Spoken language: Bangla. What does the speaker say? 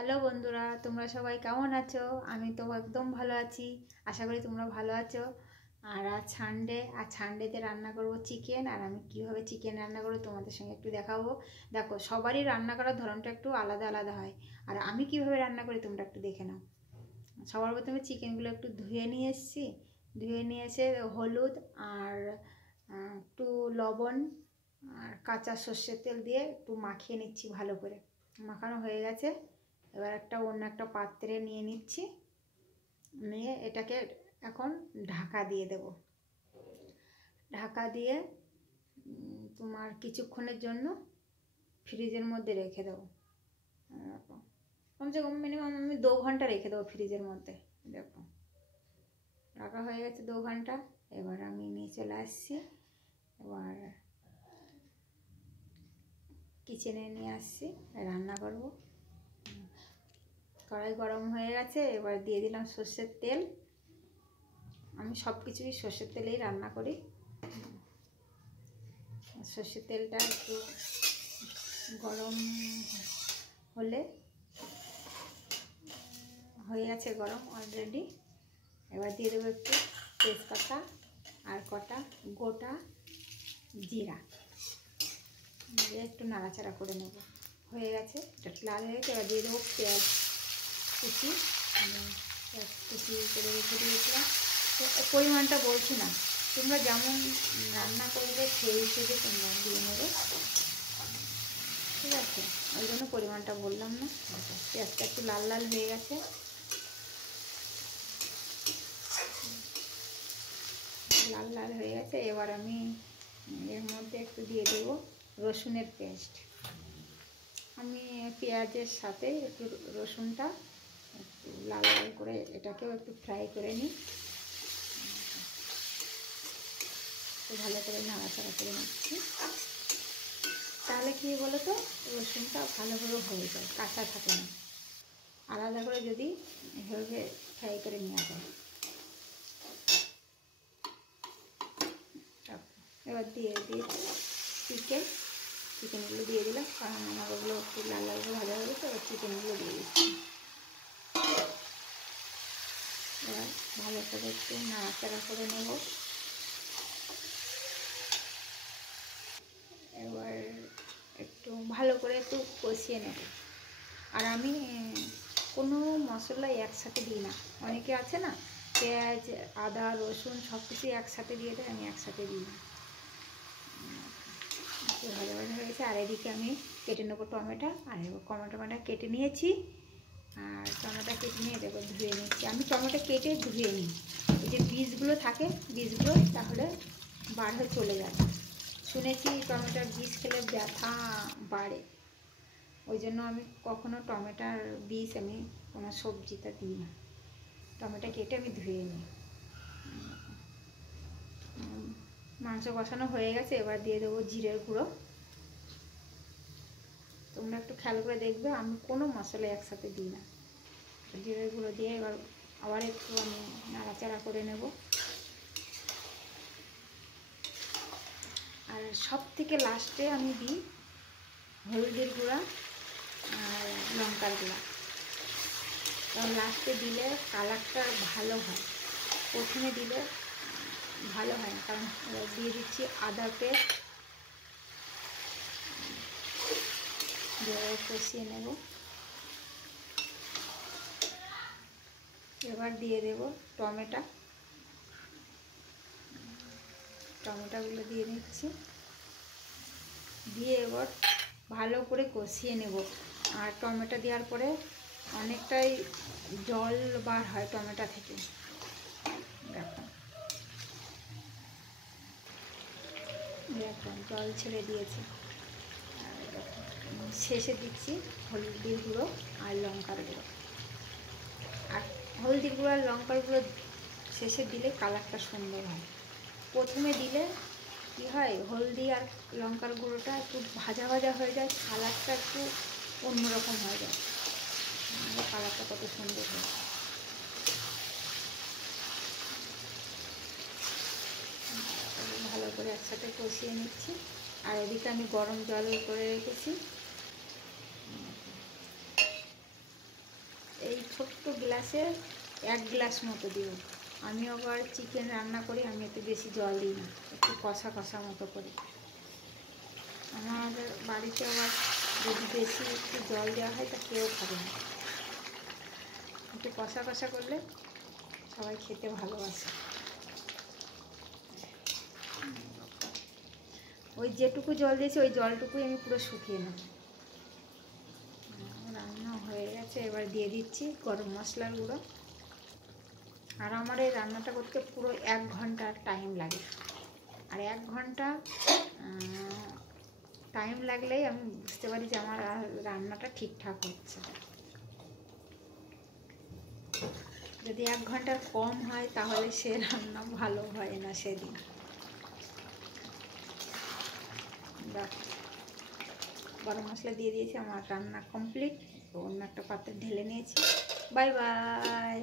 হ্যালো বন্ধুরা, তোমরা সবাই কেমন আছো? আমি তো একদম ভালো আছি। আশা করি তোমরা ভালো আছো। আর আজ সানডে, আর সানডেতে রান্না করব চিকেন। আর আমি কীভাবে চিকেন রান্না করবো তোমাদের সঙ্গে একটু দেখাবো। দেখো, সবারই রান্না করার ধরনটা একটু আলাদা আলাদা হয়। আর আমি কীভাবে রান্না করি তোমরা একটু দেখে নাও। সবার প্রথমে চিকেনগুলো একটু ধুয়ে নিয়ে এসেছি। ধুয়ে নিয়ে এসে হলুদ আর একটু লবণ আর কাঁচা সর্ষের তেল দিয়ে একটু মাখিয়ে নিচ্ছি ভালো করে। মাখানো হয়ে গেছে। এবার অন্য একটা পাত্রে নিয়ে নিচ্ছি। নিয়ে এটাকে এখন ঢাকা দিয়ে দেব। ঢাকা দিয়ে তোমার কিছুক্ষণের জন্য ফ্রিজের মধ্যে রেখে দেবো। কমসে কম মিনিমাম আমি 2 ঘন্টা রেখে দেবো ফ্রিজের মধ্যে। দেখো, রাখা হয়ে গেছে 2 ঘন্টা। এবার আমি নিয়ে চলে আসছি। এবার কিচেনে নিয়ে আসছি, রান্না করব। কড়াই গরম হয়ে গেছে। এবার দিয়ে দিলাম সর্ষের তেল। আমি সব কিছুই সর্ষের তেলেই রান্না করি। সর্ষের তেলটা একটু গরম হলে, হয়ে গেছে গরম অলরেডি। এবার দিয়ে দেবো একটু তেজপাতা আর কটা গোটা জিরা দিয়ে একটু নাড়াচাড়া করে নেব। হয়ে গেছে, এটা লাল হয়ে গেছে। এবার দিয়ে দেবো পেঁয়াজ কুচি। পেঁয়াজ কুচি করে রেখে দিয়েছিলাম। তো পরিমাণটা বলছি না, তোমরা যেমন রান্না করবে সেই হিসেবে তোমরা দিয়ে নেবে, ঠিক আছে? ওই জন্য পরিমাণটা বললাম না। পেঁয়াজটা একটু লাল লাল হয়ে গেছে। লাল লাল হয়ে গেছে। এবার আমি এর মধ্যে একটু দিয়ে দেবো রসুনের পেস্ট। আমি পেঁয়াজের সাথে একটু রসুনটা একটু লাল লাল করে এটাকেও একটু ফ্রাই করে নিই। ভালো করে নাড়াচাড়া করে নিচ্ছি। তাহলে কী বলো তো, রসুনটা ভালোভাবে হয়ে যায়, কাঁচা থাকে না। আলাদা করে যদি এভাবে ফ্রাই করে নেওয়া যায়। এবার দিয়ে চিকেনগুলো দিয়ে দিলাম, কারণ আমার ওগুলো একটু লাল লাল করে ভাজা হয়ে গেছে। এবার চিকেনগুলো দিয়ে দিচ্ছি। এবার ভালো করে একটু নাড়াচাড়া করে নেব। এবার একটু ভালো করে একটু কষিয়ে নেব। আর আমি কোনো মশলা একসাথে দিই না। অনেকে আছে না, পেঁয়াজ আদা রসুন সব কিছু একসাথে দিয়ে দেয়, আমি একসাথে দিই না। ভাজা ভাজা হয়ে গেছে। আর এদিকে আমি কেটে নেবো টমেটো। আর টমেটোটা কেটে নিয়েছি। আর টমেটো কেটে নিয়ে দেখো ধুয়ে নিচ্ছি। আমি টমেটো কেটে ধুয়ে নিই। এই যে বীজগুলো থাকে, বীজগুলো তাহলে বার হয়ে চলে যাবে। শুনেছি টমেটোর বীজ খেলে ব্যথা বাড়ে। ওই জন্য আমি কখনো টমেটোর বীজ আমি কোনো সবজিতে দিই না। টমেটো কেটে আমি ধুয়ে নিই। মাংস কষানো হয়ে গেছে। এবার দিয়ে দেবো জিরের গুঁড়ো। তোমরা একটু খেয়াল করে দেখবে, আমি কোনো মশলা একসাথে দিই না। জিরের গুঁড়ো দিয়ে এবার আবার একটু আমি নাড়াচাড়া করে নেব। আর সব থেকে লাস্টে আমি দিই হলুদের গুঁড়া আর লঙ্কার গুঁড়া। কারণ লাস্টে দিলে কালারটা ভালো হয়, প্রথমে দিলে ভালো হয় না। কারণ দিয়ে দিচ্ছি আদা পেস্ট, দিয়ে কষিয়ে নেব। এবার দিয়ে দেব টমেটোগুলো দিয়ে দিচ্ছি। দিয়ে এবার ভালো করে কষিয়ে নেব। আর টমেটো দেওয়ার পরে অনেকটাই জল বার হয় টমেটো থেকে। দেখো, জল ছেড়ে দিয়েছে। শেষে দিচ্ছি হলুদের গুঁড়ো আর লঙ্কার গুঁড়ো। আর হলদির গুঁড়ো আর লঙ্কার গুঁড়ো শেষে দিলে কালারটা সুন্দর হয়। প্রথমে দিলে কী হয়, হলদি আর লঙ্কার গুঁড়োটা একটু ভাজা ভাজা হয়ে যায়, কালারটা একটু অন্যরকম হয়ে যায়। কালারটা কত সুন্দর হয়। ভালো করে একসাথে কষিয়ে নিচ্ছি। আর এদিকে আমি গরম জল করে রেখেছি। ছোট্ট গ্লাসে 1 গ্লাস মতো দিব। আমি আবার চিকেন রান্না করি, আমি একটু বেশি জল দিই না, একটু কষা কষা মতো করি। আমাদের বাড়িতে আবার যদি বেশি একটু জল দেওয়া হয় তা কেউ খাবে না, একটু কষা কষা করলে সবাই খেতে ভালোবাসে। ওই যেটুকু জল দিয়েছি ওই জলটুকুই আমি পুরো শুকিয়ে নেব। রান্না হয়ে গেছে, এবার দিয়ে দিচ্ছি গরম মশলার গুঁড়ো। আর আমার এই রান্নাটা করতে পুরো 1 ঘন্টা টাইম লাগে। আর 1 ঘন্টা টাইম লাগলেই আমি বুঝতে পারি যে আমার রান্নাটা ঠিকঠাক হচ্ছে। যদি 1 ঘন্টার কম হয় তাহলে সে রান্না ভালো হয় না সেদিন। গরম মশলা দিয়ে দিয়েছি, আমার রান্না কমপ্লিট। তো অন্য একটা পাত্রে ঢেলে নিয়েছি। Bye bye.